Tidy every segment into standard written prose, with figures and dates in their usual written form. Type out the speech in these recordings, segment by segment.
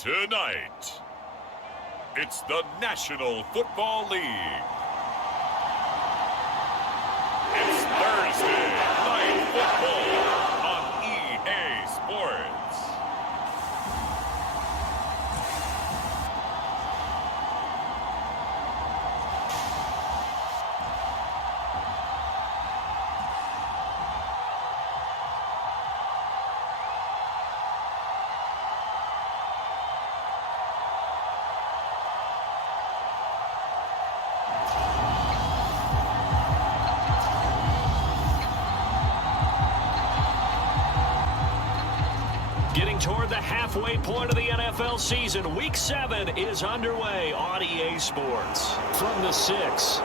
Tonight, it's the National Football League. It's Thursday Night Football on EA Sports. Getting toward the halfway point of the NFL season, Week 7 is underway on EA Sports. From the 6.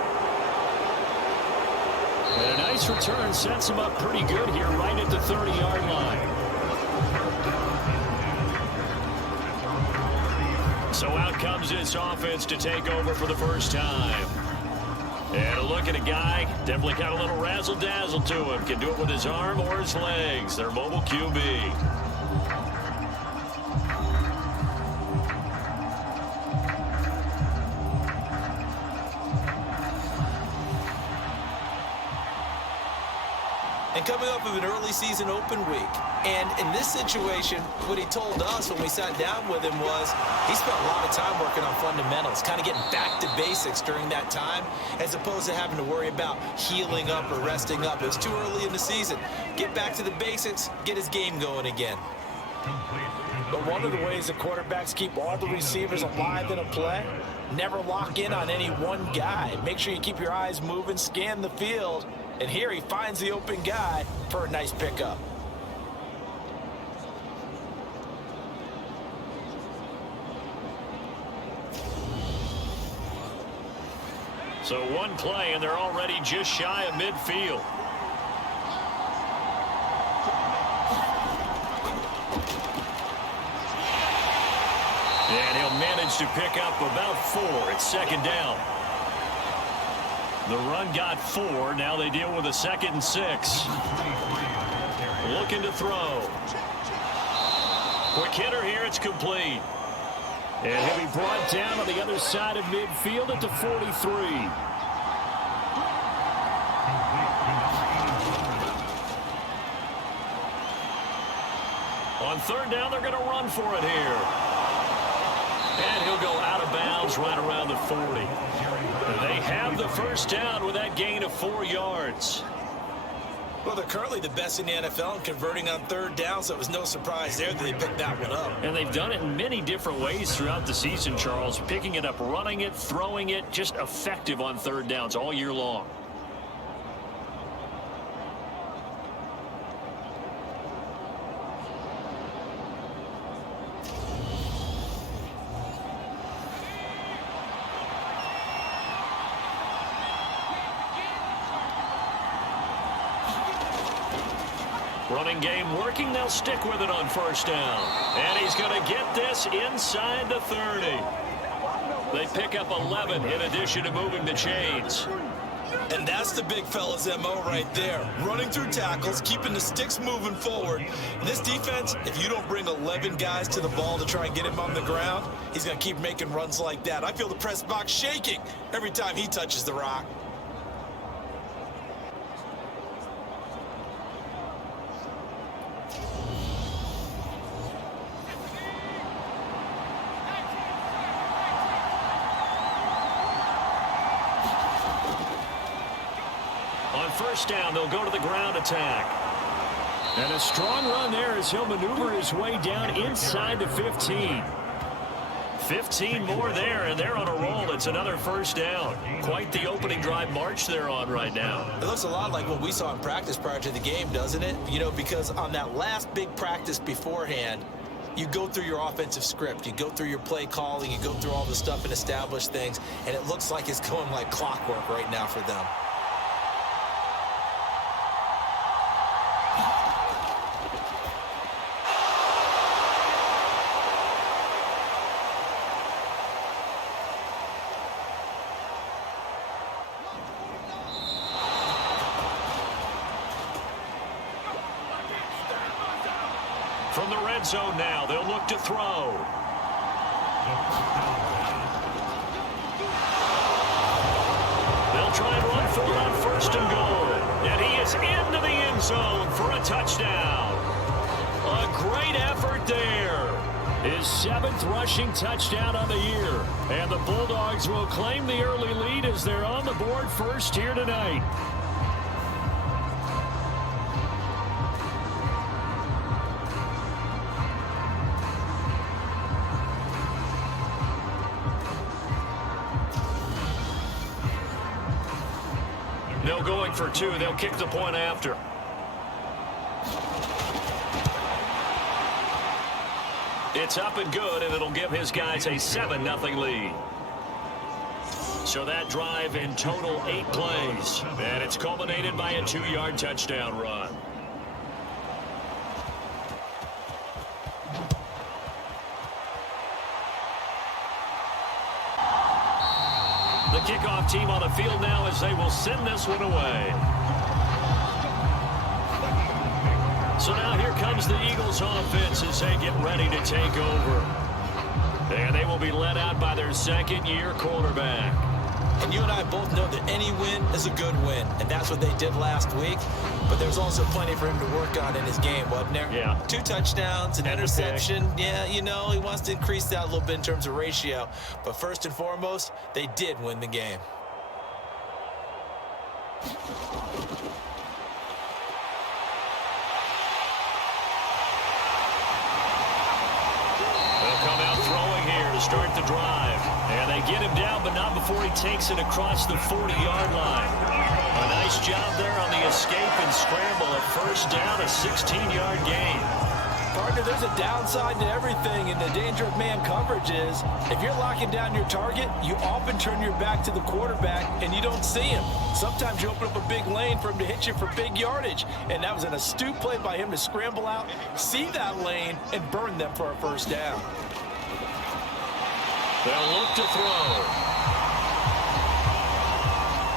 And a nice return sets him up pretty good here right at the 30-yard line. So out comes this offense to take over for the first time. And a look at a guy, definitely got a little razzle-dazzle to him. Can do it with his arm or his legs. Their mobile QB. And coming up of an early season open week. And in this situation, what he told us when we sat down with him was he spent a lot of time working on fundamentals, kind of getting back to basics during that time, as opposed to having to worry about healing up or resting up. It was too early in the season. Get back to the basics, get his game going again. But one of the ways the quarterbacks keep all the receivers alive in a play, never lock in on any one guy. Make sure you keep your eyes moving, scan the field. And here he finds the open guy for a nice pickup. So one play, and they're already just shy of midfield. And he'll manage to pick up about 4. It's second down. The run got 4. Now they deal with a 2nd and 6. Looking to throw. Quick hitter here. It's complete. And he'll be brought down on the other side of midfield at the 43. On third down, they're going to run for it here. And he'll go out of bounds right around the 40. They have the first down with that gain of 4 yards. Well, they're currently the best in the NFL in converting on third down, so it was no surprise there that they picked that one up. And they've done it in many different ways throughout the season, Charles. Picking it up, running it, throwing it, just effective on third downs all year long. Running game working. They'll stick with it on first down. And he's going to get this inside the 30. They pick up 11 in addition to moving the chains. And that's the big fella's MO right there. Running through tackles, keeping the sticks moving forward. This defense, if you don't bring 11 guys to the ball to try and get him on the ground, he's going to keep making runs like that. I feel the press box shaking every time he touches the rock. First down, they'll go to the ground attack. And a strong run there as he'll maneuver his way down inside the 15. 15 more there, and they're on a roll. It's another first down. Quite the opening drive march they're on right now. It looks a lot like what we saw in practice prior to the game, doesn't it? You know, because on that last big practice beforehand, you go through your offensive script. You go through your play calling. You go through all the stuff and establish things. And it looks like it's going like clockwork right now for them. From the red zone now, they'll look to throw. They'll try and run for it on 1st and goal. And he is into the end zone for a touchdown. A great effort there. His 7th rushing touchdown on the year. And the Bulldogs will claim the early lead as they're on the board first here tonight. No going for 2. They'll kick the point after. It's up and good, and it'll give his guys a 7-0 lead. So that drive in total 8 plays. And it's culminated by a 2-yard touchdown run. The kickoff team on the field now as they will send this one away. So now here comes the Eagles offense as they get ready to take over. And they will be led out by their 2nd-year quarterback. And you and I both know that any win is a good win, and that's what they did last week. But there's also plenty for him to work on in his game, wasn't there? Yeah. 2 touchdowns, an interception. Yeah, you know, he wants to increase that a little bit in terms of ratio. But first and foremost, they did win the game. They'll come out throwing here to start the drive. And they get him down, but not before he takes it across the 40-yard line. A nice job there on the escape and scramble. A 1st down, a 16-yard gain. Partner, there's a downside to everything, and the danger of man coverage is if you're locking down your target, you often turn your back to the quarterback, and you don't see him. Sometimes you open up a big lane for him to hit you for big yardage, and that was an astute play by him to scramble out, see that lane, and burn them for a 1st down. They'll look to throw.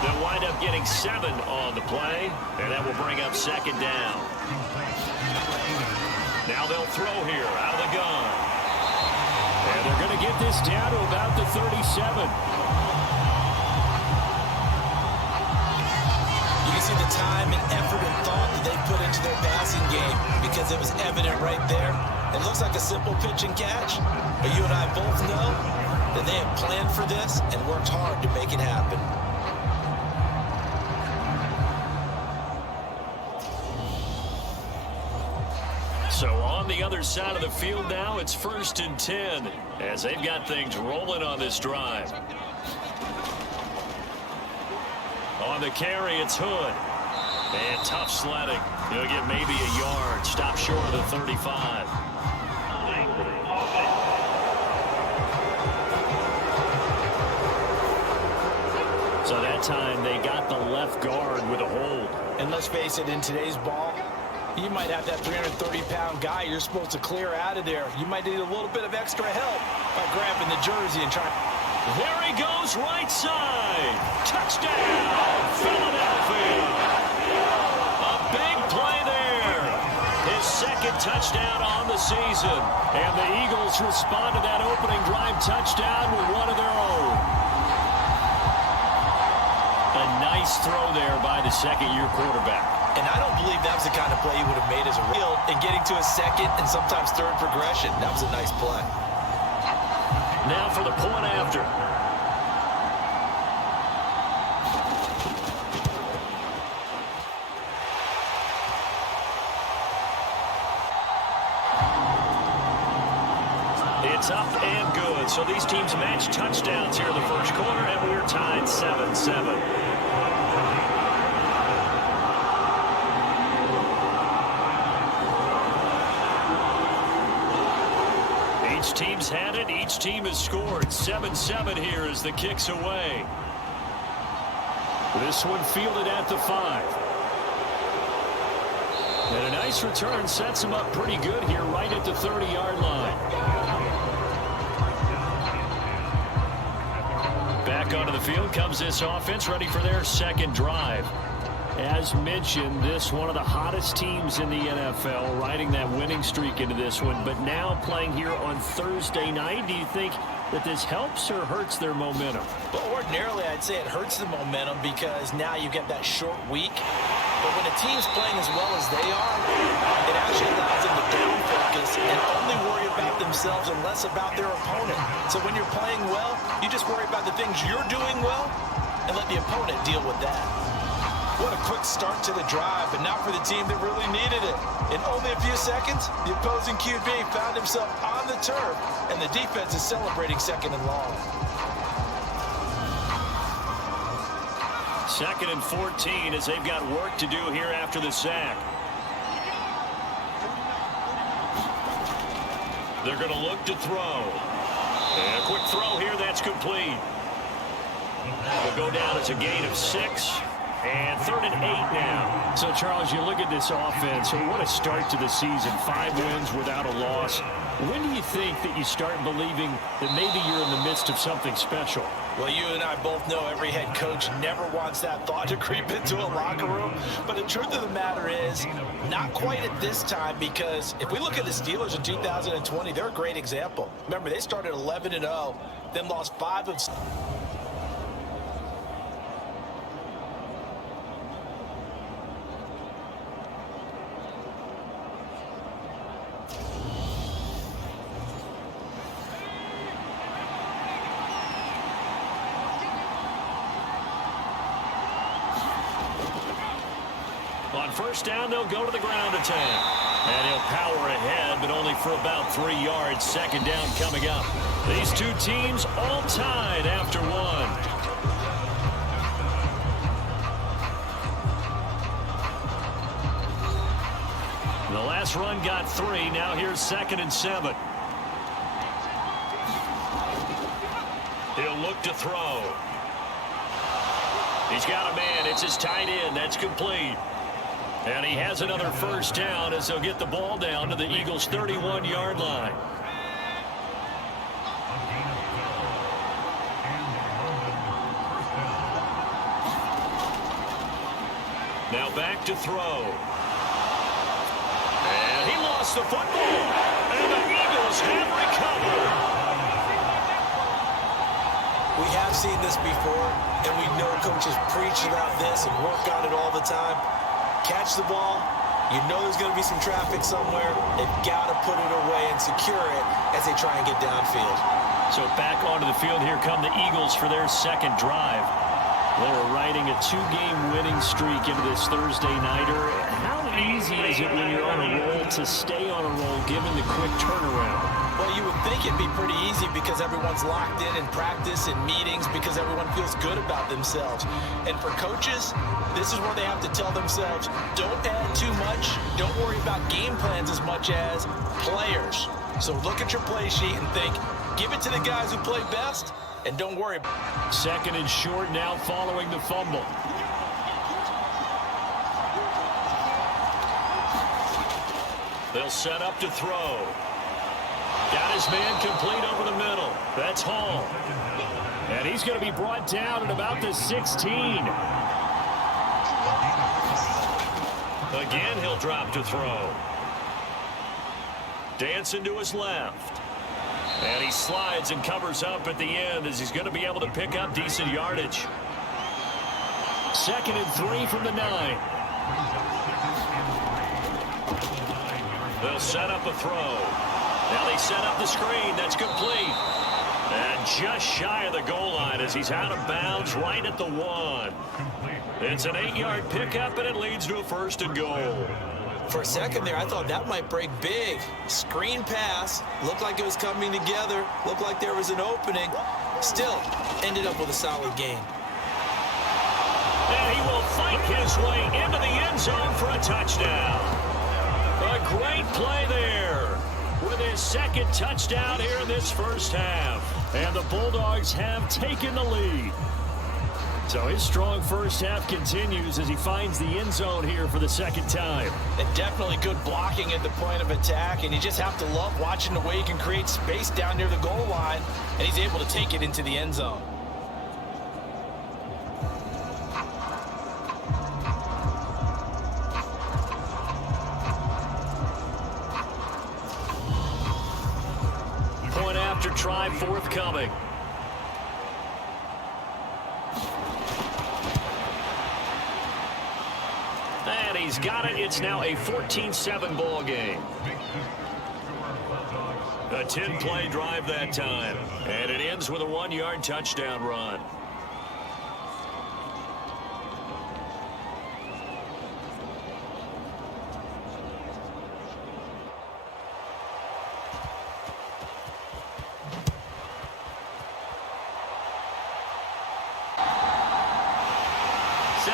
They'll wind up getting 7 on the play, and that will bring up 2nd down. Now they'll throw here out of the gun. And they're going to get this down to about the 37. You can see the time and effort and thought that they put into their passing game because it was evident right there. It looks like a simple pitch and catch, but you and I both know that they have planned for this and worked hard to make it happen. So on the other side of the field now, it's 1st and 10 as they've got things rolling on this drive. On the carry, it's Hood. And tough sledding. He'll get maybe a yard. Stop short of the 35. So that time they got the left guard with a hold. And let's face it, in today's ball, you might have that 330-pound guy you're supposed to clear out of there. You might need a little bit of extra help by grabbing the jersey and trying. There he goes, right side. Touchdown, Philadelphia. A big play there. His 2nd touchdown on the season. And the Eagles respond to that opening drive touchdown with one of their own. A nice throw there by the 2nd-year quarterback. And I don't believe that was the kind of play he would have made as a real in getting to a 2nd and sometimes 3rd progression. That was a nice play. Now for the point after. It's up and good. So these teams match touchdowns here in the 1st quarter, and we're tied 7-7. Each team's had it. Each team has scored. 7-7 here as the kick's away. This one fielded at the 5. And a nice return sets them up pretty good here right at the 30-yard line. Back onto the field comes this offense, ready for their 2nd drive. As mentioned, this one of the hottest teams in the NFL, riding that winning streak into this one, but now playing here on Thursday night. Do you think that this helps or hurts their momentum? Well, ordinarily, I'd say it hurts the momentum because now you get that short week. But when a team's playing as well as they are, it actually allows them to down focus and only worry about themselves and less about their opponent. So when you're playing well, you just worry about the things you're doing well and let the opponent deal with that. What a quick start to the drive, but not for the team that really needed it. In only a few seconds, the opposing QB found himself on the turf, and the defense is celebrating second and long. 2nd and 14 as they've got work to do here after the sack. They're going to look to throw. And a quick throw here, that's complete. Will go down as a gain of 6. And 3rd and 8 now. So, Charles, you look at this offense, so what a start to the season. 5 wins without a loss. When do you think that you start believing that maybe you're in the midst of something special? Well, you and I both know every head coach never wants that thought to creep into a locker room. But the truth of the matter is, not quite at this time, because if we look at the Steelers in 2020, they're a great example. Remember, they started 11-0, then lost 5 of... On 1st down, they'll go to the ground attack. And he'll power ahead, but only for about 3 yards. 2nd down coming up. These two teams all tied after 1. The last run got 3. Now here's 2nd and 7. He'll look to throw. He's got a man. It's his tight end. That's complete. And he has another 1st down as they'll get the ball down to the Eagles' 31-yard line. Now back to throw. And he lost the football. And the Eagles have recovered. We have seen this before, and we know coaches preach about this and work on it all the time. Catch the ball. You know there's going to be some traffic somewhere. They've got to put it away and secure it as they try and get downfield. So back onto the field, here come the Eagles for their 2nd drive. They're riding a 2-game winning streak into this Thursday nighter. How easy is it when you're on a roll to stay on a roll given the quick turnaround? Well, you would think it'd be pretty easy because everyone's locked in practice and meetings because everyone feels good about themselves. And for coaches, this is where they have to tell themselves, don't add too much. Don't worry about game plans as much as players. So look at your play sheet and think, give it to the guys who play best, and don't worry. 2nd and short now following the fumble. They'll set up to throw. Got his man complete over the middle. That's Hall. And he's going to be brought down at about the 16. Again, he'll drop to throw. Dancing to his left. And he slides and covers up at the end as he's going to be able to pick up decent yardage. 2nd and 3 from the 9. They'll set up a throw. Now they set up the screen. That's complete. And just shy of the goal line as he's out of bounds right at the 1. It's an 8-yard pickup, and it leads to a 1st and goal. For a second there, I thought that might break big. Screen pass. Looked like it was coming together. Looked like there was an opening. Still, ended up with a solid gain. And he will fight his way into the end zone for a touchdown. A great play there with his 2nd touchdown here in this 1st half. And the Bulldogs have taken the lead. So his strong 1st half continues as he finds the end zone here for the 2nd time. And definitely good blocking at the point of attack, and you just have to love watching the way he can create space down near the goal line, and he's able to take it into the end zone. after try forthcoming. And he's got it. It's now a 14-7 ball game. A 10-play drive that time. And it ends with a 1-yard touchdown run.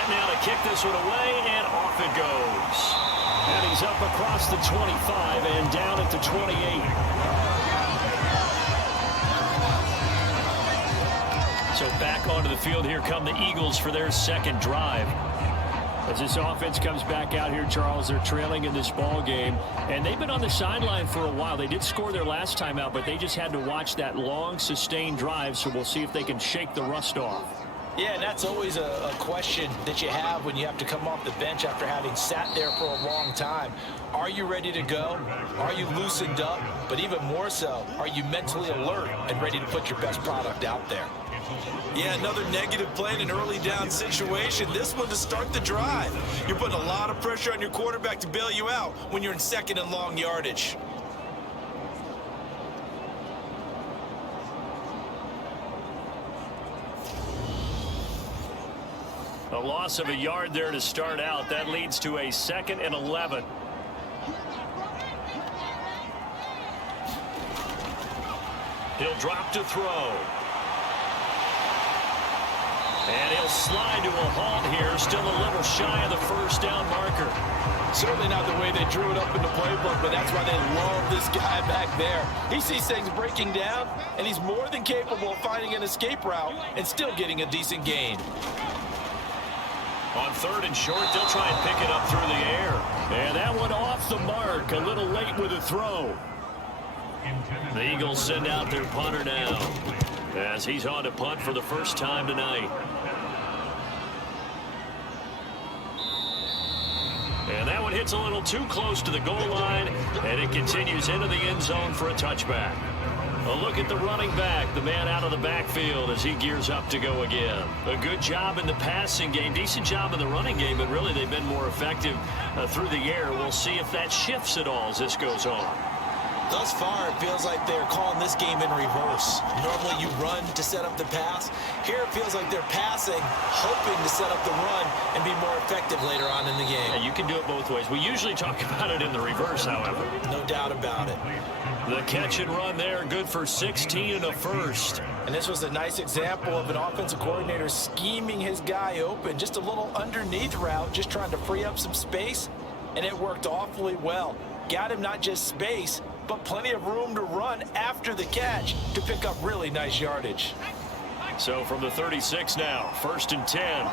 Now to kick this one away, and off it goes. And he's up across the 25 and down at the 28. So back onto the field, here come the Eagles for their second drive. As this offense comes back out here, Charles, they're trailing in this ball game, and they've been on the sideline for a while. They did score their last time out, but they just had to watch that long, sustained drive, so we'll see if they can shake the rust off. Yeah, and that's always a question that you have when you have to come off the bench after having sat there for a long time. Are you ready to go? Are you loosened up? But even more so, are you mentally alert and ready to put your best product out there? Yeah, another negative play in an early down situation. This one to start the drive. You're putting a lot of pressure on your quarterback to bail you out when you're in second and long yardage. A loss of a yard there to start out. That leads to a 2nd and 11. He'll drop to throw. And he'll slide to a halt here. Still a little shy of the first down marker. Certainly not the way they drew it up in the playbook, but that's why they love this guy back there. He sees things breaking down, and he's more than capable of finding an escape route and still getting a decent gain. On 3rd and short, they'll try and pick it up through the air. And that one off the mark. A little late with a throw. The Eagles send out their punter now, as he's on to punt for the first time tonight. And that one hits a little too close to the goal line, and it continues into the end zone for a touchback. A look at the running back, the man out of the backfield as he gears up to go again. A good job in the passing game, decent job in the running game, but really they've been more effective through the air. We'll see if that shifts at all as this goes on. Thus far, it feels like they're calling this game in reverse. Normally you run to set up the pass. Here it feels like they're passing, hoping to set up the run and be more effective later on in the game. Yeah, you can do it both ways. We usually talk about it in the reverse, however. No doubt about it. The catch and run there, good for 16 and a first. And this was a nice example of an offensive coordinator scheming his guy open. Just a little underneath route, just trying to free up some space. And it worked awfully well. Got him not just space, but plenty of room to run after the catch to pick up really nice yardage. So from the 36 now, 1st and 10.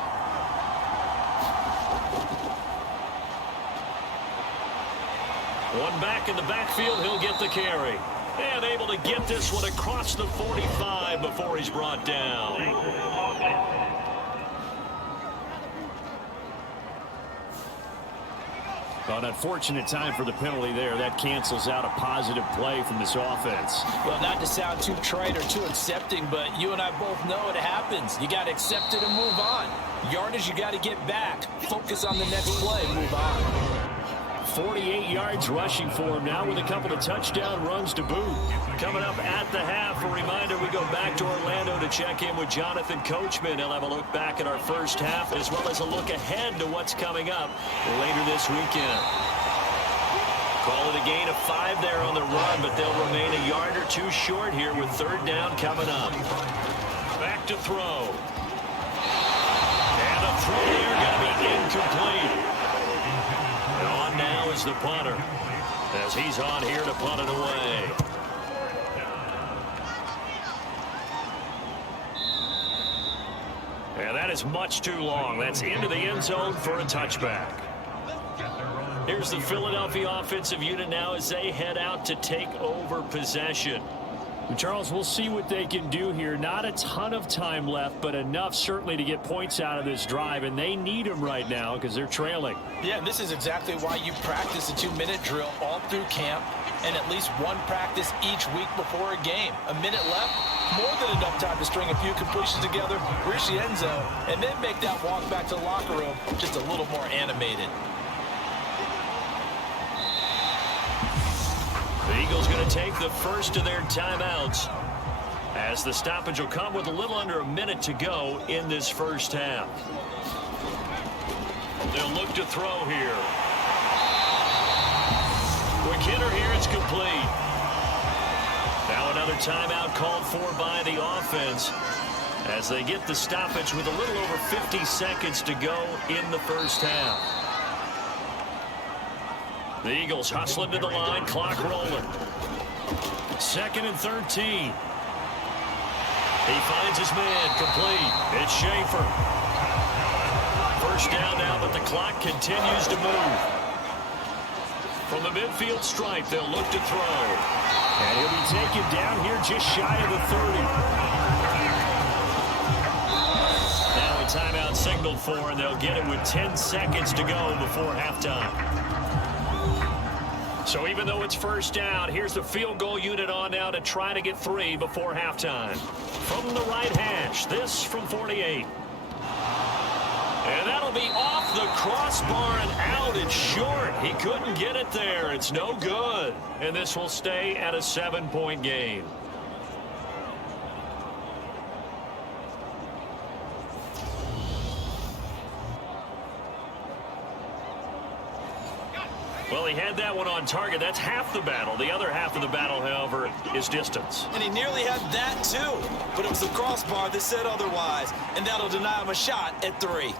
One back in the backfield, he'll get the carry. And able to get this one across the 45 before he's brought down. An unfortunate time for the penalty there. That cancels out a positive play from this offense. Well, not to sound too trite or too accepting, but you and I both know it happens. You got to accept it and move on. Yardage, you got to get back. Focus on the next play. Move on. 48 yards rushing for him now with a couple of touchdown runs to boot. Coming up at the half, a reminder, we go back to Orlando to check in with Jonathan Coachman. He'll have a look back at our first half as well as a look ahead to what's coming up later this weekend. Call it a gain of 5 there on the run, but they'll remain a yard or two short here with 3rd down coming up. Back to throw. And a throw there going to be incomplete. And on now is the punter as he's on here to punt it away. And that is much too long. That's into the end zone for a touchback. Here's the Philadelphia offensive unit now as they head out to take over possession. Charles, we'll see what they can do here. Not a ton of time left, but enough certainly to get points out of this drive, and they need them right now because they're trailing. Yeah, and this is exactly why you practice a 2-minute drill all through camp and at least one practice each week before a game. A minute left, more than enough time to string a few completions together, reach the end zone, and then make that walk back to the locker room just a little more animated. The Eagles going to take the first of their timeouts as the stoppage will come with a little under a minute to go in this first half. They'll look to throw here. Quick hitter here, it's complete. Now another timeout called for by the offense as they get the stoppage with a little over 50 seconds to go in the first half. The Eagles hustling to the line, clock rolling. 2nd and 13. He finds his man, complete. It's Schaefer. First down now, but the clock continues to move. From the midfield stripe, they'll look to throw. And he'll be taken down here just shy of the 30. Now a timeout signaled for, and they'll get it with 10 seconds to go before halftime. So even though it's first down, here's the field goal unit on now to try to get 3 before halftime. From the right hash, this from 48. And that'll be off the crossbar and out. It's short. He couldn't get it there. It's no good. And this will stay at a 7-point game. Well, he had that one on target. That's half the battle. The other half of the battle, however, is distance. And he nearly had that, too. But it was the crossbar that said otherwise. And that'll deny him a shot at 3.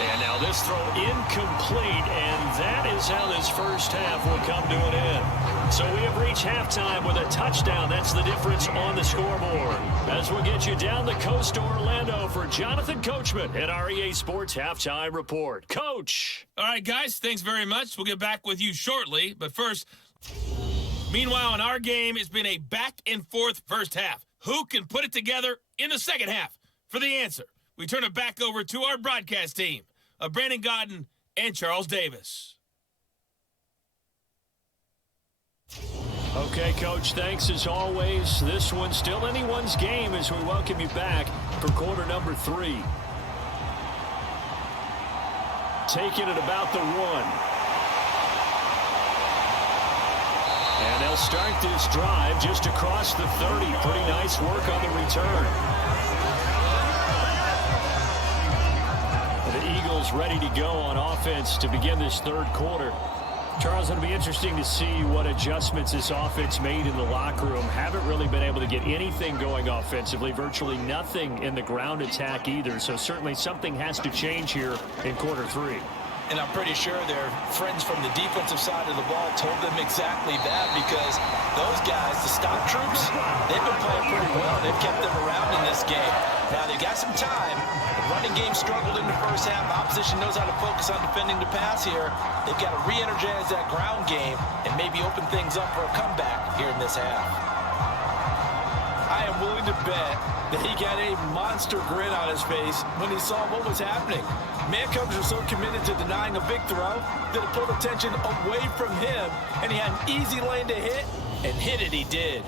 And now this throw incomplete, and that is how this first half will come to an end. So we have reached halftime with a touchdown. That's the difference on the scoreboard. As we'll get you down the coast to Orlando for Jonathan Coachman at our EA Sports Halftime Report. Coach. All right, guys, thanks very much. We'll get back with you shortly. But first, meanwhile, in our game, it's been a back-and-forth first half. Who can put it together in the second half? For the answer, we turn it back over to our broadcast team of Brandon Godden and Charles Davis. Okay, Coach, thanks as always. This one's still anyone's game as we welcome you back for quarter number 3. Taking it about the 1. And they'll start this drive just across the 30. Pretty nice work on the return. The Eagles ready to go on offense to begin this third quarter. Charles, it'll be interesting to see what adjustments this offense made in the locker room. Haven't really been able to get anything going offensively, virtually nothing in the ground attack either. So certainly something has to change here in quarter 3. And I'm pretty sure their friends from the defensive side of the ball told them exactly that, because those guys, the stop troops, they've been playing pretty well. They've kept them around in this game. Now, they got some time. The running game struggled in the first half. The opposition knows how to focus on defending the pass here. They've got to re-energize that ground game and maybe open things up for a comeback here in this half. I am willing to bet that he got a monster grin on his face when he saw what was happening. Man-coverage was so committed to denying a big throw that it pulled attention away from him, and he had an easy lane to hit, and hit it he did.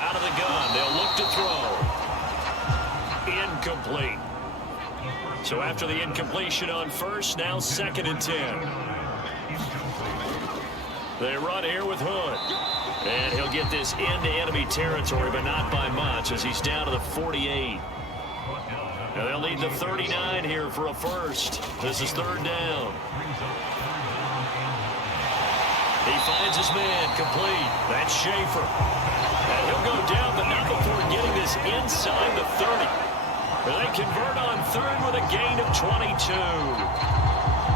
Out of the gun, they'll look to throw. Incomplete. So after the incompletion on first, now 2nd and 10. They run here with Hood. And he'll get this into enemy territory, but not by much, as he's down to the 48. Now they'll need the 39 here for a first. This is 3rd down. He finds his man, complete. That's Schaefer. And he'll go down, but not before getting this inside the 30. They convert on 3rd with a gain of 22.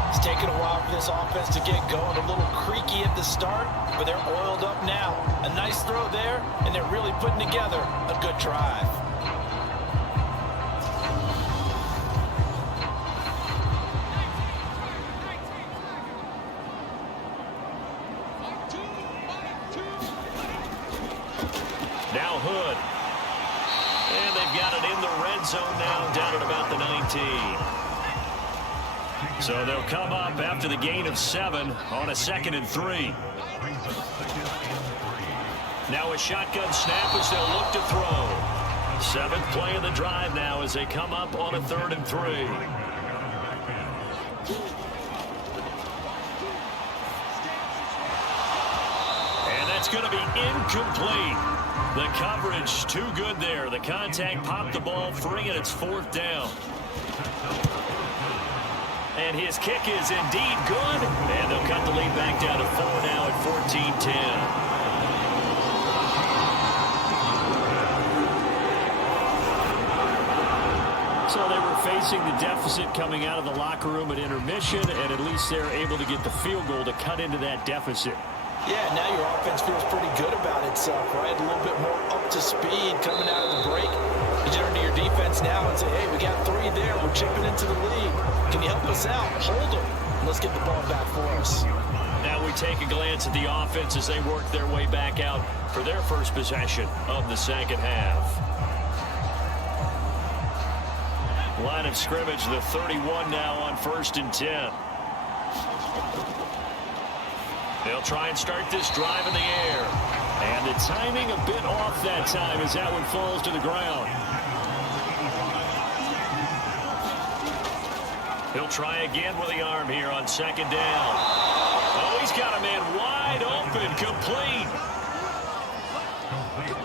It's taken a while for this offense to get going. A little creaky at the start, but they're oiled up now. A nice throw there, and they're really putting together a good drive. zone now, down at about the 19. So they'll come up after the gain of 7 on a 2nd and 3. Now a shotgun snap as they'll look to throw. 7th play of the drive now as they come up on a 3rd and 3. And that's going to be incomplete. The coverage too good there. The contact popped the ball free, and it's 4th down. And his kick is indeed good. And they'll cut the lead back down to 4 now at 14-10. So they were facing the deficit coming out of the locker room at intermission, and at least they're able to get the field goal to cut into that deficit. Yeah, now your offense feels pretty good about itself, right? A little bit more up to speed coming out of the break. You turn to your defense now and say, hey, we got 3 there. We're chipping into the lead. Can you help us out? Hold them. Let's get the ball back for us. Now we take a glance at the offense as they work their way back out for their first possession of the second half. Line of scrimmage, the 31 now on 1st and 10. They'll try and start this drive in the air. And the timing a bit off that time as that one falls to the ground. He'll try again with the arm here on 2nd down. Oh, he's got a man wide open, complete.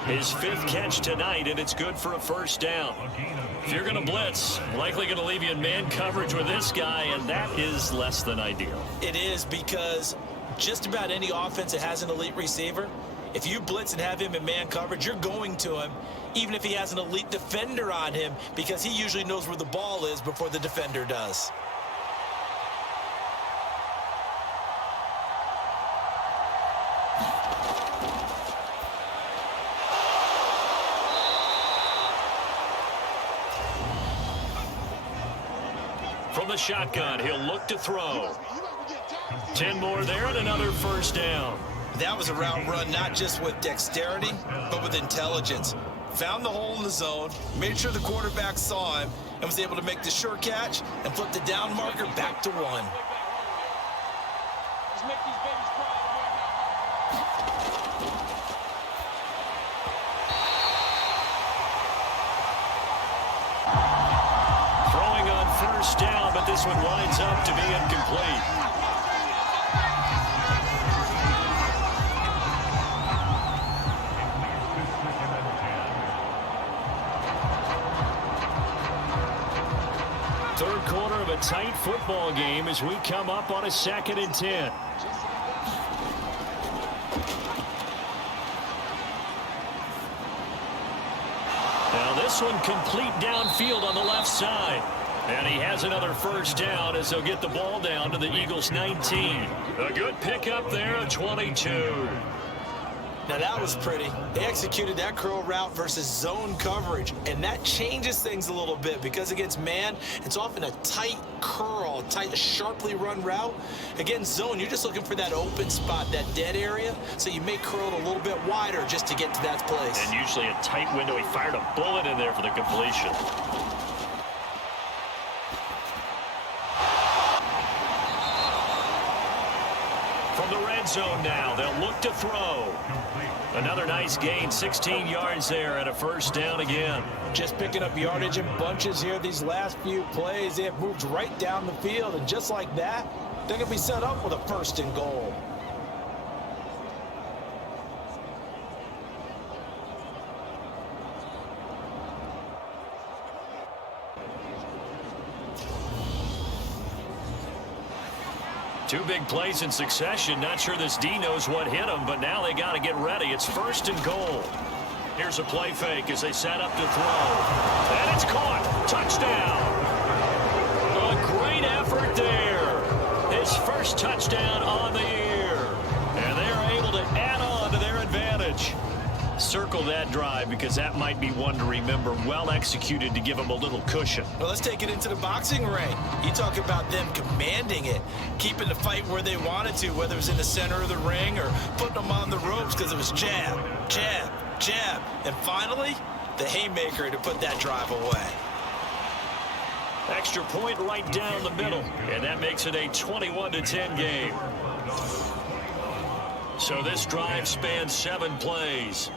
His 5th catch tonight, and it's good for a 1st down. If you're going to blitz, likely going to leave you in man coverage with this guy, and that is less than ideal. It is, because just about any offense that has an elite receiver, if you blitz and have him in man coverage, you're going to him, even if he has an elite defender on him, because he usually knows where the ball is before the defender does. From the shotgun, he'll look to throw. 10 more there and another 1st down. That was a route run not just with dexterity, but with intelligence. Found the hole in the zone, made sure the quarterback saw him, and was able to make the sure catch and flip the down marker back to 1. Throwing on 1st down, but this one winds up to be incomplete. Third quarter of a tight football game as we come up on a 2nd and 10. Now this one complete downfield on the left side. And he has another 1st down as they'll get the ball down to the Eagles' 19. A good pickup there, a 22. Now that was pretty. They executed that curl route versus zone coverage, and that changes things a little bit because against man, it's often a tight curl, tight, sharply run route. Against zone, you're just looking for that open spot, that dead area, so you may curl it a little bit wider just to get to that place. And usually a tight window. He fired a bullet in there for the completion. From the red zone now, they'll look to throw. Another nice gain, 16 yards there and a 1st down again. Just picking up yardage in bunches here these last few plays. They have moved right down the field, and just like that, they're going to be set up with a 1st and goal. Two big plays in succession. Not sure this D knows what hit him, but now they got to get ready. It's 1st and goal. Here's a play fake as they set up to throw. And it's caught. Touchdown. A great effort there. His 1st touchdown on the year. And they're able to add on to their advantage. Circle that drive because that might be one to remember. Well executed to give them a little cushion. Well, let's take it into the boxing ring. You talk about them commanding it, keeping the fight where they wanted to, whether it was in the center of the ring or putting them on the ropes because it was jab, jab, jab. And finally, the haymaker to put that drive away. Extra point right down the middle, and that makes it a 21-10 game. So this drive spans 7 plays.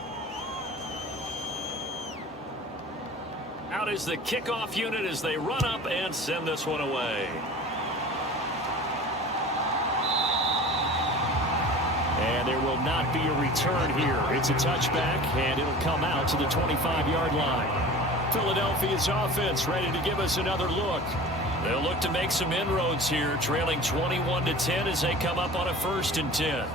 Out is the kickoff unit as they run up and send this one away. And there will not be a return here. It's a touchback, and it'll come out to the 25-yard line. Philadelphia's offense ready to give us another look. They'll look to make some inroads here, trailing 21-10 as they come up on a 1st and 10.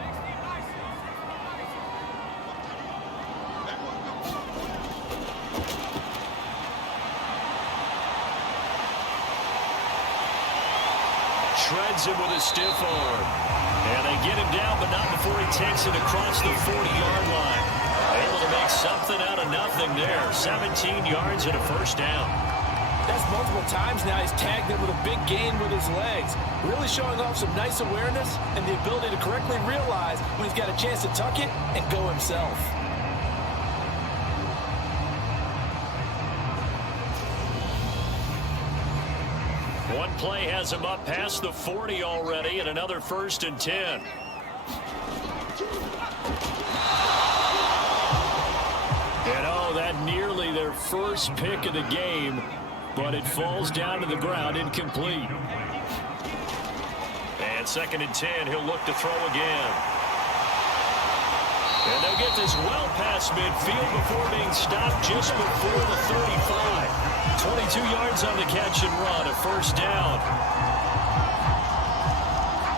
Shreds him with a stiff arm. And they get him down, but not before he takes it across the 40-yard line. Able to make something out of nothing there. 17 yards and a 1st down. That's multiple times now he's tagged him with a big gain with his legs. Really showing off some nice awareness and the ability to correctly realize when he's got a chance to tuck it and go himself. One play has him up past the 40 already, and another 1st and 10. And oh, that nearly their first pick of the game, but it falls down to the ground incomplete. And 2nd and 10, he'll look to throw again. And they'll get this well past midfield before being stopped just before the 35. 22 yards on the catch and run, a 1st down.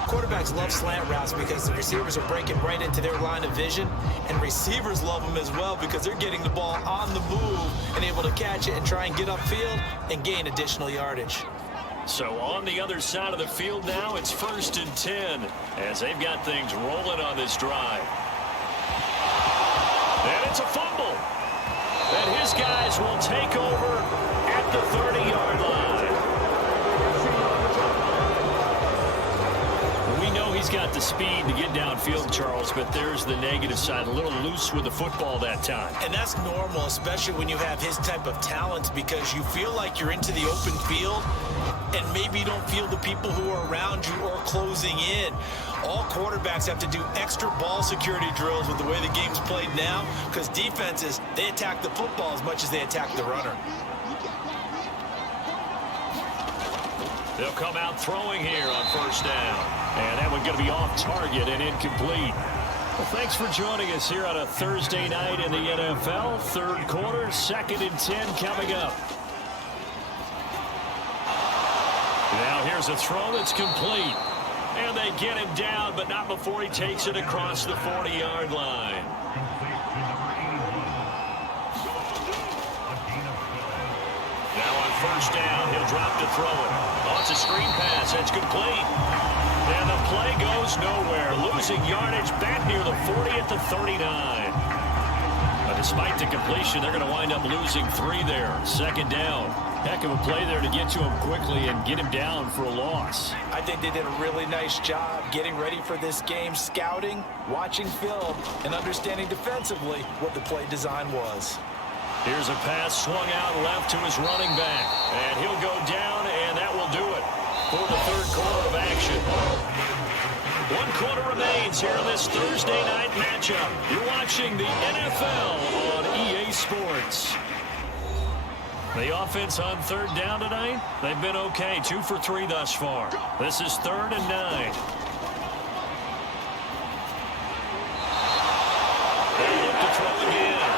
Quarterbacks love slant routes because the receivers are breaking right into their line of vision, and receivers love them as well because they're getting the ball on the move and able to catch it and try and get upfield and gain additional yardage. So on the other side of the field now, it's 1st and 10 as they've got things rolling on this drive. And it's a fumble. And his guys will take over at the 30-yard line. We know he's got the speed to get downfield, Charles, but there's the negative side. A little loose with the football that time. And that's normal, especially when you have his type of talent, because you feel like you're into the open field and maybe you don't feel the people who are around you or closing in. All quarterbacks have to do extra ball security drills with the way the game's played now, because defenses, they attack the football as much as they attack the runner. They'll come out throwing here on 1st down. And that one's going to be off target and incomplete. Well, thanks for joining us here on a Thursday night in the NFL. 3rd quarter, 2nd and 10 coming up. Now here's a throw that's complete. And they get him down, but not before he takes it across the 40-yard line. Now on 1st down, he'll drop to throw it. Oh, it's a screen pass. That's complete. And the play goes nowhere. Losing yardage back near the 40 at the 39. But despite the completion, they're going to wind up losing 3 there. 2nd down. Heck of a play there to get to him quickly and get him down for a loss. I think they did a really nice job getting ready for this game, scouting, watching film, and understanding defensively what the play design was. Here's a pass swung out left to his running back. And he'll go down, and that will do it for the 3rd quarter of action. 1 quarter remains here in this Thursday night matchup. You're watching the NFL on EA Sports. The offense on 3rd down tonight, they've been okay. 2 for 3 thus far. This is 3rd and 9. They look to throw again.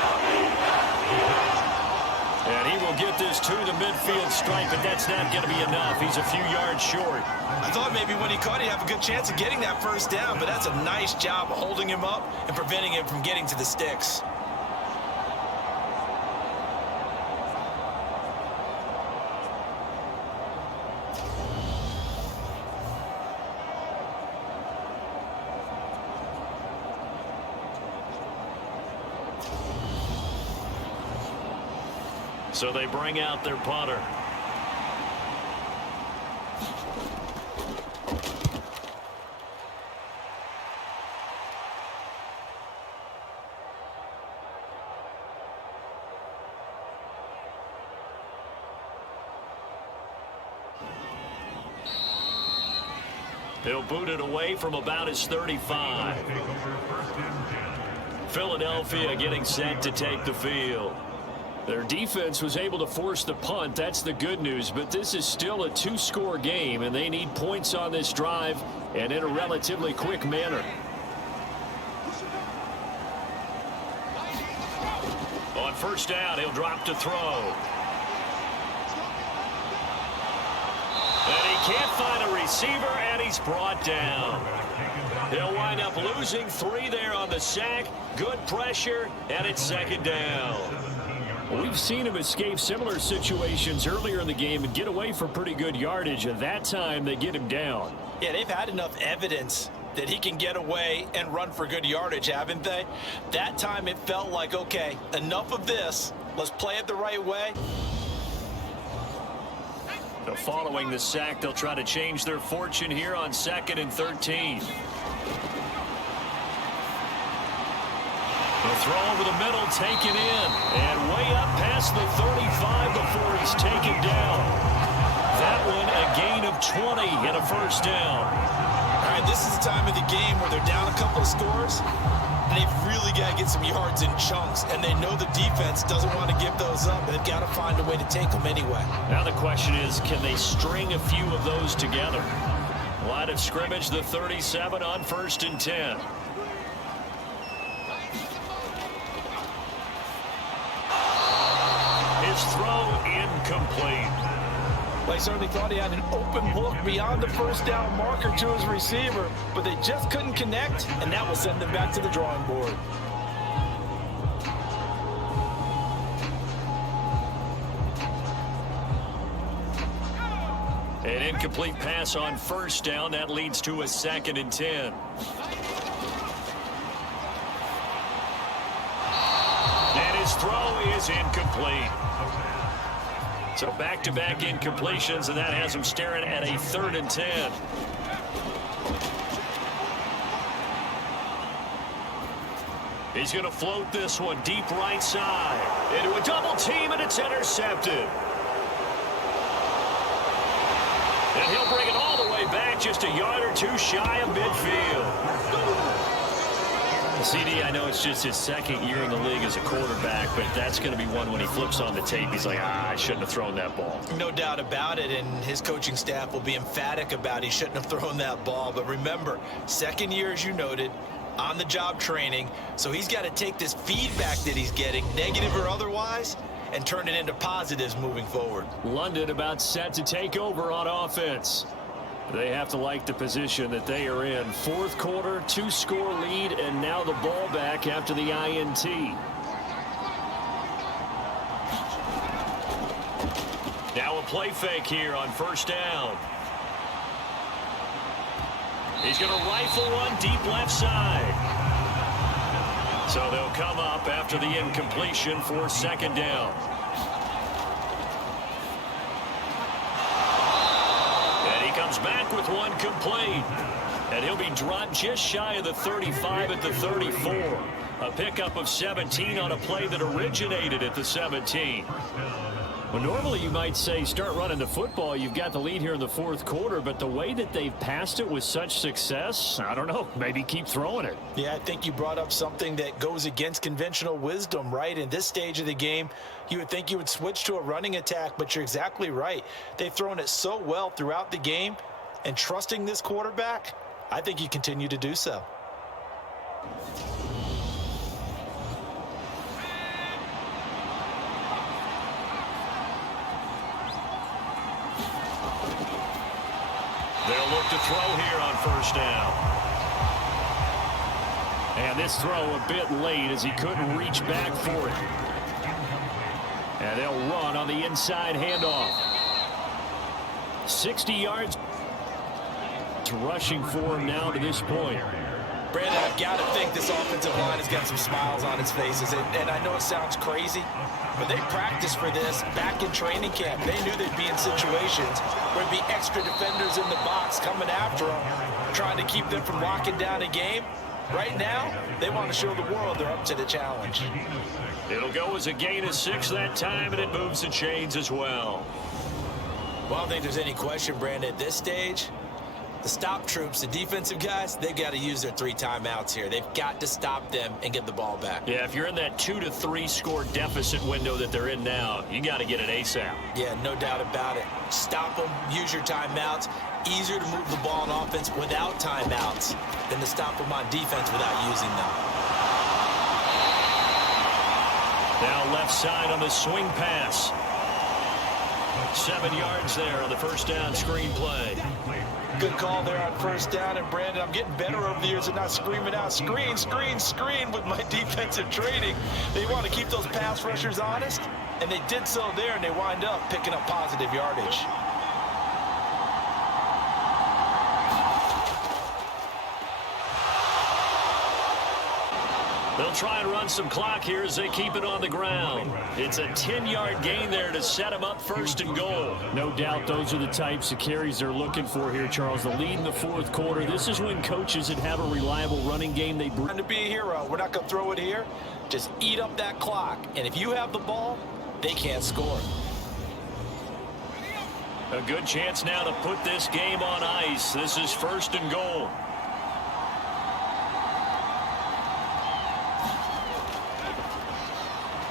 And he will get this to the midfield stripe, but that's not going to be enough. He's a few yards short. I thought maybe when he caught it, he'd have a good chance of getting that 1st down, but that's a nice job holding him up and preventing him from getting to the sticks. So they bring out their punter. He'll boot it away from about his 35. Philadelphia getting set to take the field. Their defense was able to force the punt. That's the good news. But this is still a two-score game, and they need points on this drive and in a relatively quick manner. On first down, he'll drop to throw. And he can't find a receiver, and he's brought down. They'll wind up losing 3 there on the sack. Good pressure, and it's second down. We've seen him escape similar situations earlier in the game and get away for pretty good yardage, and that time they get him down. Yeah, they've had enough evidence that he can get away and run for good yardage, haven't they? That time it felt like, okay, enough of this. Let's play it the right way. So following the sack, they'll try to change their fortune here on 2nd and 13. The throw over the middle, taken in, and way up past the 35 before he's taken down. That one a gain of 20 and a first down. All right, this is the time of the game where they're down a couple of scores, and they've really got to get some yards in chunks, and they know the defense doesn't want to give those up. They've got to find a way to take them anyway. Now the question is, can they string a few of those together? Line of scrimmage, the 37 on 1st and 10. His throw incomplete. They certainly thought he had an open look beyond the first down marker to his receiver, but they just couldn't connect, and that will send them back to the drawing board. An incomplete pass on first down. That leads to a 2nd and 10. And his throw is incomplete. So back-to-back incompletions, and that has him staring at a 3rd and 10. He's going to float this one deep right side. Into a double team, and it's intercepted. And he'll bring it all the way back, just a yard or two shy of midfield. CD, I know it's just his 2nd year in the league as a quarterback, but that's going to be one when he flips on the tape. He's like, I shouldn't have thrown that ball. No doubt about it, and his coaching staff will be emphatic about he shouldn't have thrown that ball. But remember, 2nd year, as you noted, on-the-job training, so he's got to take this feedback that he's getting, negative or otherwise, and turn it into positives moving forward. London about set to take over on offense. They have to like the position that they are in. 4th quarter, 2-score lead, and now the ball back after the INT. Now a play fake here on first down. He's going to rifle one deep left side. So they'll come up after the incompletion for 2nd down. Comes back with one complete, and he'll be dropped just shy of the 35 at the 34. A pickup of 17 on a play that originated at the 17. Well, normally you might say start running the football. You've got the lead here in the 4th quarter, but the way that they've passed it with such success, I don't know, maybe keep throwing it. Yeah, I think you brought up something that goes against conventional wisdom, right? In this stage of the game, you would think you would switch to a running attack, but you're exactly right. They've thrown it so well throughout the game, and trusting this quarterback, I think you continue to do so. They'll look to throw here on first down. And this throw a bit late as he couldn't reach back for it. And they'll run on the inside handoff. 60 yards rushing for him now to this point. Brandon, I've got to think this offensive line has got some smiles on its faces. And I know it sounds crazy, but they practiced for this back in training camp. They knew they'd be in situations where there'd be extra defenders in the box coming after them, trying to keep them from locking down a game. Right now, they want to show the world they're up to the challenge. It'll go as a gain of 6 that time, and it moves the chains as well. Well, I don't think there's any question, Brandon, at this stage, The stop troops, the defensive guys, they've got to use their 3 timeouts here. They've got to stop them and get the ball back. Yeah, if you're in that 2 to 3 score deficit window that they're in now, you got to get it ASAP. Yeah, no doubt about it. Stop them, use your timeouts. Easier to move the ball on offense without timeouts than to stop them on defense without using them. Now left side on the swing pass. 7 yards there on the first down screen play. Good call there on first down. And, Brandon, I'm getting better over the years and not screaming out, screen, screen, screen with my defensive training. They want to keep those pass rushers honest, and they did so there, and they wind up picking up positive yardage. They'll try and run some clock here as they keep it on the ground. It's a 10-yard gain there to set them up first and goal. No doubt those are the types of carries they're looking for here, Charles. The lead in the fourth quarter. This is when coaches that have a reliable running game, they bring. Trying to be a hero. We're not going to throw it here. Just eat up that clock. And if you have the ball, they can't score. A good chance now to put this game on ice. This is first and goal.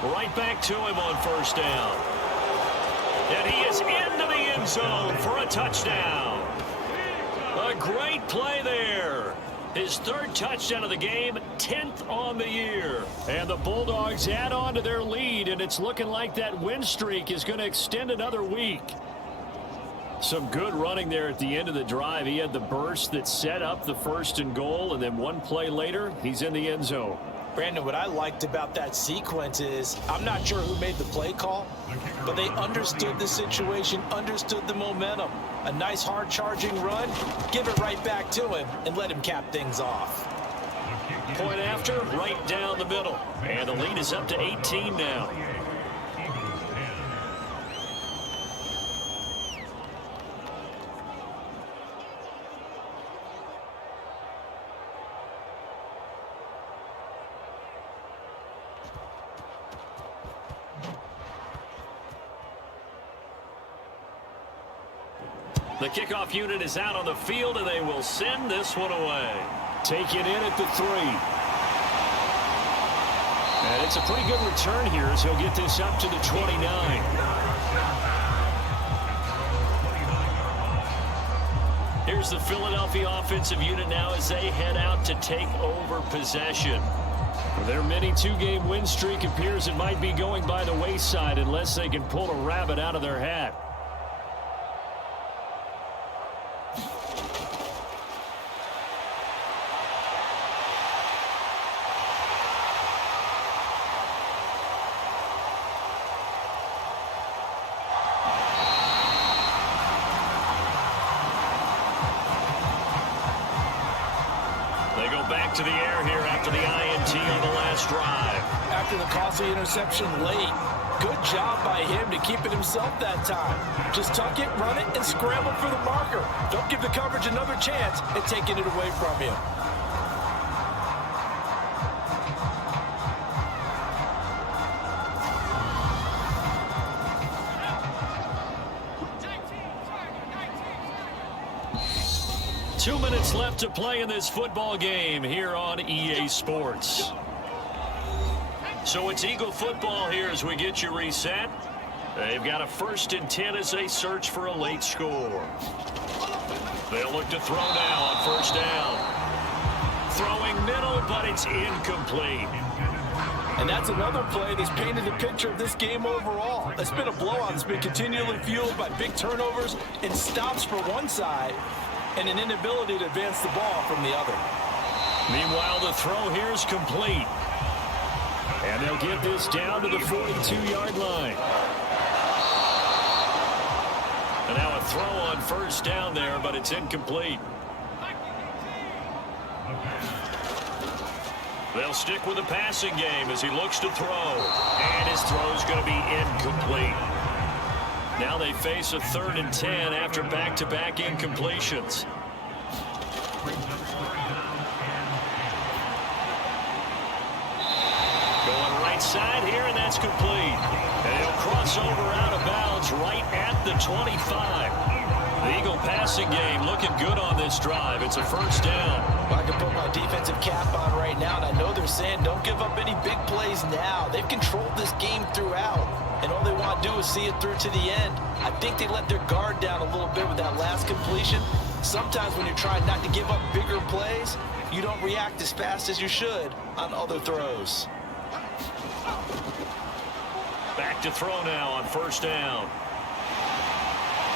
Right back to him on first down. And he is into the end zone for a touchdown. A great play there. His 3rd touchdown of the game, 10th on the year. And the Bulldogs add on to their lead, and it's looking like that win streak is going to extend another week. Some good running there at the end of the drive. He had the burst that set up the first and goal, and then one play later, he's in the end zone. Brandon, what I liked about that sequence is I'm not sure who made the play call, but they understood the situation, understood the momentum. A nice hard-charging run, give it right back to him, and let him cap things off. Point after, right down the middle. And the lead is up to 18 now. The kickoff unit is out on the field, and they will send this one away. Taken in at the 3. And it's a pretty good return here as he'll get this up to the 29. Here's the Philadelphia offensive unit now as they head out to take over possession. Their mini 2-game win streak appears it might be going by the wayside unless they can pull a rabbit out of their hat. Back to the air here after the INT on the last drive. After the costly interception late, good job by him to keep it himself that time. Just tuck it, run it, and scramble for the marker. Don't give the coverage another chance at taking it away from him. Two minutes left to play in this football game here on EA Sports. So it's Eagle football here as we get you reset. They've got a 1st and 10 as they search for a late score. They'll look to throw now on first down. Throwing middle, but it's incomplete. And that's another play that's painted the picture of this game overall. It's been a blowout that's been continually fueled by big turnovers and stops for one side and an inability to advance the ball from the other. Meanwhile, the throw here is complete. And they'll get this down to the 42-yard line. And now a throw on first down there, but it's incomplete. They'll stick with the passing game as he looks to throw. And his throw is going to be incomplete. Now they face a 3rd and 10 after back-to-back incompletions. Going right side here, and that's complete. And he'll cross over out of bounds right at the 25. The Eagle passing game looking good on this drive. It's a first down. Well, I can put my defensive cap on right now, and I know they're saying don't give up any big plays now. They've controlled this game throughout, and all they want to do is see it through to the end. I think they let their guard down a little bit with that last completion. Sometimes when you're trying not to give up bigger plays, you don't react as fast as you should on other throws. Back to throw now on first down.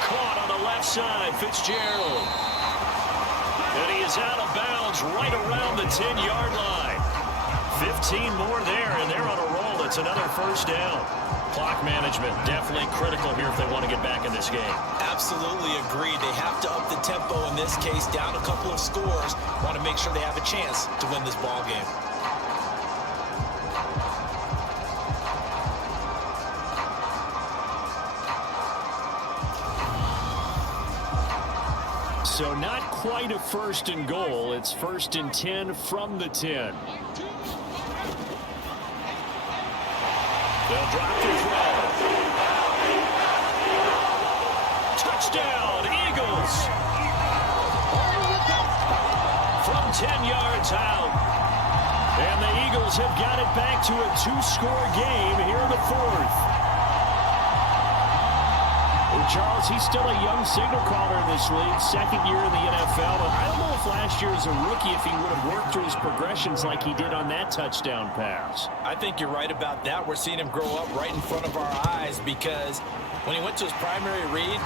Caught on the left side, Fitzgerald. And he is out of bounds right around the 10-yard line. 15 more there, and they're on a roll. It's another first down. Clock management definitely critical here if they want to get back in this game. Absolutely agreed. They have to up the tempo in this case, down a couple of scores. Want to make sure they have a chance to win this ball game. So not quite a first and goal. It's first and 10 from the 10. They'll drop the throw. Touchdown, Eagles. From 10 yards out. And the Eagles have got it back to a 2-score game here in the fourth. Charles, he's still a young signal caller in this league, second year in the NFL. But I don't know if last year as a rookie, if he would have worked through his progressions like he did on that touchdown pass. I think you're right about that. We're seeing him grow up right in front of our eyes because when he went to his primary read,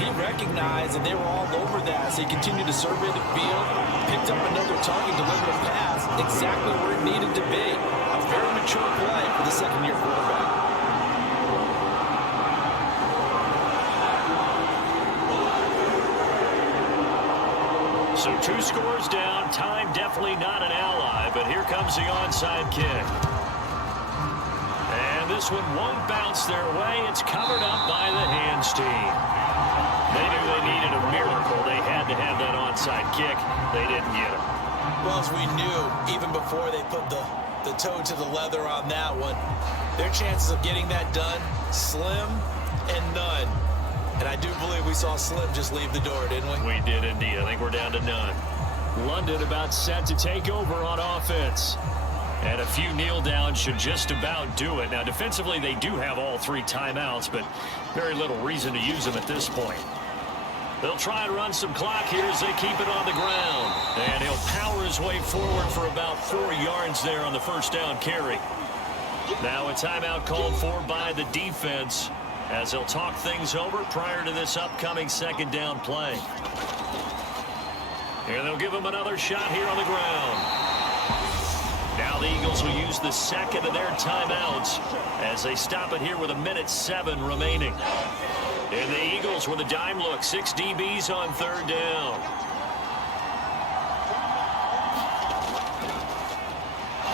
he recognized that they were all over that. So he continued to survey the field, picked up another target, delivered a pass exactly where it needed to be. A very mature play for the second-year quarterback. So 2 scores down. Time definitely not an ally, but here comes the onside kick. And this one won't bounce their way. It's covered up by the hands team. They knew they needed a miracle. They had to have that onside kick. They didn't get it. Well, as we knew, even before they put the toe to the leather on that one, their chances of getting that done, slim and none. And I do believe we saw Slim just leave the door, didn't we? We did indeed. I think we're down to none. London about set to take over on offense. And a few kneel downs should just about do it. Now, defensively, they do have all 3 timeouts, but very little reason to use them at this point. They'll try and run some clock here as they keep it on the ground. And he'll power his way forward for about 4 yards there on the first down carry. Now a timeout called for by the defense, as they'll talk things over prior to this upcoming second down play. And they'll give him another shot here on the ground. Now the Eagles will use the second of their timeouts as they stop it here with 1:07 remaining. And the Eagles with a dime look, 6 DBs on third down.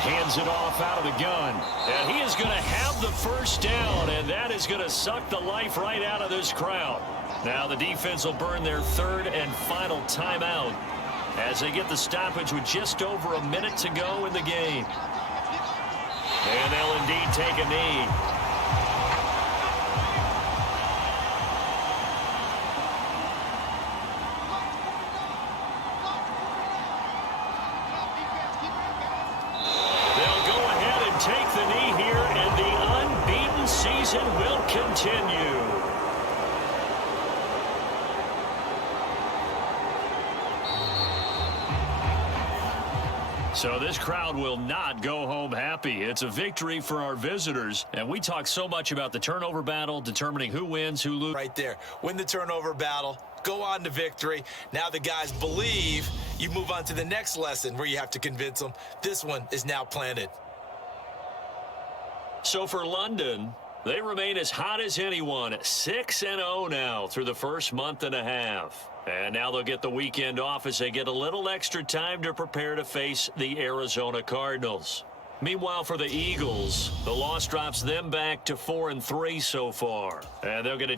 Hands it off out of the gun. And he is going to have the first down, and that is going to suck the life right out of this crowd. Now the defense will burn their third and final timeout as they get the stoppage with just over a minute to go in the game. And they'll indeed take a knee. Take the knee here, and the unbeaten season will continue. So this crowd will not go home happy. It's a victory for our visitors, and we talk so much about the turnover battle, determining who wins, who loses. Right there. Win the turnover battle. Go on to victory. Now the guys believe. You move on to the next lesson where you have to convince them. This one is now planted. So for London, they remain as hot as anyone, 6-0 now through the first month and a half. And now they'll get the weekend off as they get a little extra time to prepare to face the Arizona Cardinals. Meanwhile, for the Eagles, the loss drops them back to 4-3 so far. And they'll get a